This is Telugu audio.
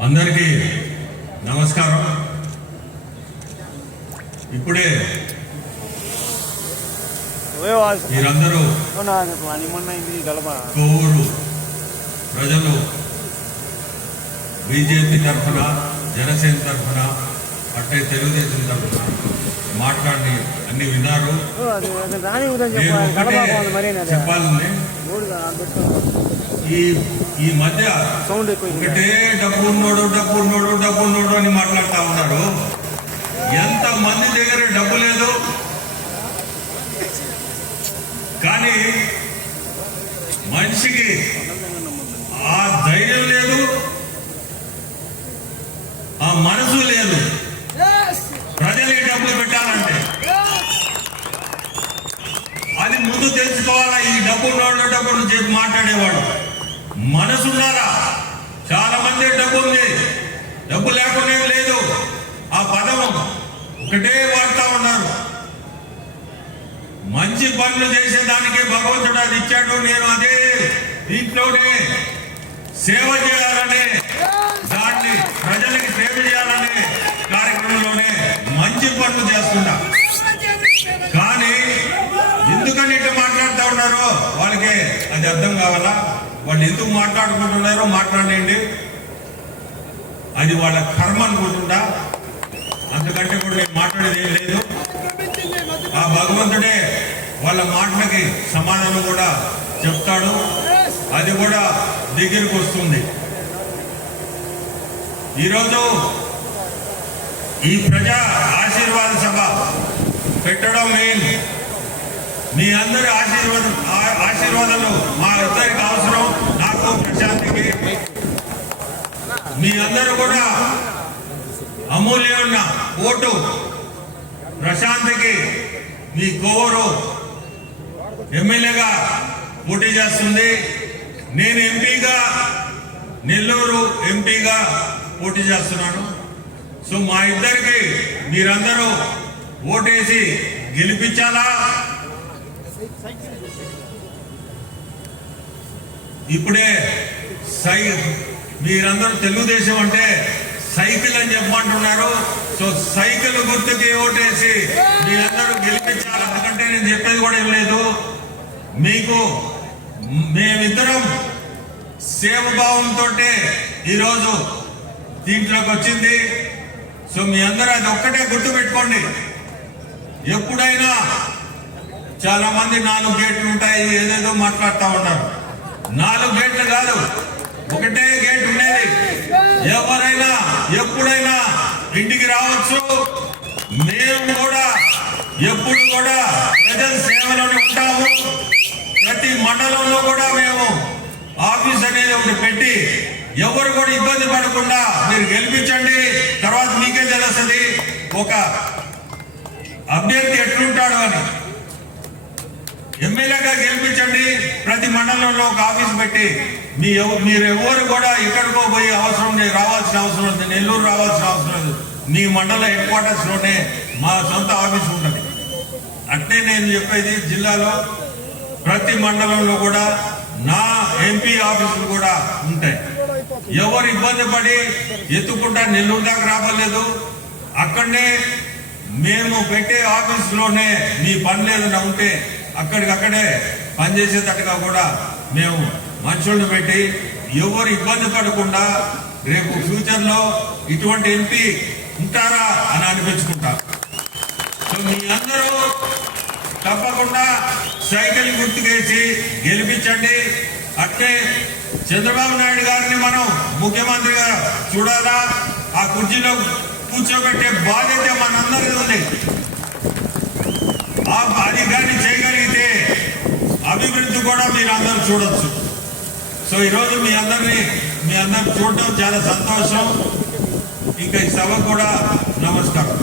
అందరికీ నమస్కారం ఇప్పుడే మీరందరూ ప్రజలు బీజేపీ తరఫున జనసేన తరఫున అట్టే తెలుగుదేశం తరఫున మాట్లాడి అన్ని విన్నారు. చెప్పాలని. ఈ ఈ మధ్య. ఒకటే డబ్బు ఉన్నోడు డబ్బు ఉన్నోడు డబ్బు ఉన్నోడు అని మాట్లాడుతూ ఉన్నారు. ఎంత మంది దగ్గర డబ్బు లేదు? కానీ మనిషికి ఆ ధైర్యం లేదు ఆ మనసు లేదు. ప్రజలకి డబ్బులు పెట్టాలంటే. అది ముందు తెలుసుకోవాలా ఈ డబ్బు ఉన్నోళ్ళు డబ్బు చెప్పి మాట్లాడేవాడు. మనసున్నారా చాలా మంది డబ్బు ఉంది. డబ్బు లేకుండా లేదు. ఆ పదం ఒకటే వాడుతా ఉన్నారు. మంచి పనులు చేసేదానికే భగవంతుడు అది ఇచ్చాడు. నేను అదే దీంట్లోనే సేవ చేయాలనే దాన్ని ప్రజలకి సేవ చేయాలనే కార్యక్రమంలోనే మంచి పనులు చేస్తున్నా కానీ ఎందుకని ఇట్లా మాట్లాడుతూ ఉన్నారో వాళ్ళకి అది అర్థం కావాలా? వాళ్ళు ఎందుకు మాట్లాడుకుంటున్నారో మాట్లాడండి. అది వాళ్ళ కర్మ అనుకుంటుందా అంతకంటే కూడా నేను మాట్లాడేది ఏం లేదు. ఆ భగవంతుడే వాళ్ళ మాటలకి సమాధానం కూడా చెప్తాడు. అది కూడా దగ్గరికి వస్తుంది. ఈరోజు ఈ ప్రజా ఆశీర్వాద సభ పెట్టడం మెయిన్ మీ అందరి ఆశీర్వాదం ఆశీర్వాదాలు మా ఇద్దరికి అవసరం. నాకు ప్రశాంతికి. మీ అందరూ కూడా అమూల్యమైన ఓటు ప్రశాంతికి మీ కోవరు ఎమ్మెల్యేగా పోటీ చేస్తుంది. నేను ఎంపీగా నెల్లూరు ఎంపీగా పోటీ చేస్తున్నాను. సో మా ఇద్దరికి మీరందరూ ఓటేసి గెలిపించాలా? ఇప్పుడే సై మీరందరూ తెలుగుదేశం అంటే సైకిల్ అని చెప్పమంటున్నారు. సో సైకిల్ గుర్తుకి ఓటేసి మీరందరూ గెలిపించాలి. ఎందుకంటే నేను చెప్పేది కూడా ఏం లేదు. మీకు మేమిద్దరం సేవభావంతో ఈరోజు దీంట్లోకి వచ్చింది. సో మీ అందరూ అది ఒక్కటే గుర్తు పెట్టుకోండి ఎప్పుడైనా చాలా మంది నాలుగు గేట్లు ఉంటాయి ఏదేదో మాట్లాడుతూ ఉన్నారు. నాలుగు గేట్లు కాదు ఒకటే గేట్ ఉండేది. ఎవరైనా ఎప్పుడైనా ఇంటికి రావచ్చు. మేము కూడా ఎప్పుడు కూడా ప్రజల సేవలోనే ఉంటాము. ప్రతి మండలంలో కూడా మేము ఆఫీస్ అనేది ఒకటి పెట్టి ఎవరు కూడా ఇబ్బంది పడకుండా మీరు గెలిపించండి. తర్వాత మీకే తెలుస్తుంది ఒక అభ్యర్థి ఎట్లుంటాడు అని. ఎమ్మెల్యేగా గెలిపించండి. ప్రతి మండలంలో ఒక ఆఫీస్ పెట్టి మీ మీరు ఎవరు కూడా ఎక్కడికో పోయి అవసరం లేదు రావాల్సిన అవసరం ఉంది నెల్లూరు రావాల్సిన అవసరం లేదు. మీ మండల హెడ్ క్వార్టర్స్లోనే మా సొంత ఆఫీస్ ఉంటుంది. అంటే నేను చెప్పేది జిల్లాలో ప్రతి మండలంలో కూడా నా ఎంపీ ఆఫీసులు కూడా ఉంటాయి. ఎవరు ఇబ్బంది పడి ఎత్తుకుంటా నెల్లూరు దాకా రావలేదు అక్కడనే మేము పెట్టే ఆఫీసులోనే మీ పని లేదని ఉంటే అక్కడికక్కడే పనిచేసేటట్టుగా కూడా మేము మనుషులను పెట్టి ఎవరు ఇబ్బంది పడకుండా రేపు ఫ్యూచర్లో ఇటువంటి ఎంపీ ఉంటారా అని అనిపించుకుంటా. సో మీ అందరూ తప్పకుండా సైకిల్ గుర్తుకేసి గెలిపించండి. అట్టే చంద్రబాబు నాయుడు గారిని మనం ముఖ్యమంత్రిగా చూడాలా? ఆ కుర్చీలో కూర్చోబెట్టే బాధ్యత మనందరిది ఉంది. ఆ అది కానీ చేయగలిగితే అభివృద్ధి కూడా మీరు అందరూ చూడొచ్చు. సో ఈరోజు మీ అందరినీ మీ అందరు చూడటం చాలా సంతోషం. ఇంకా ఈ సభ కూడా నమస్కారం.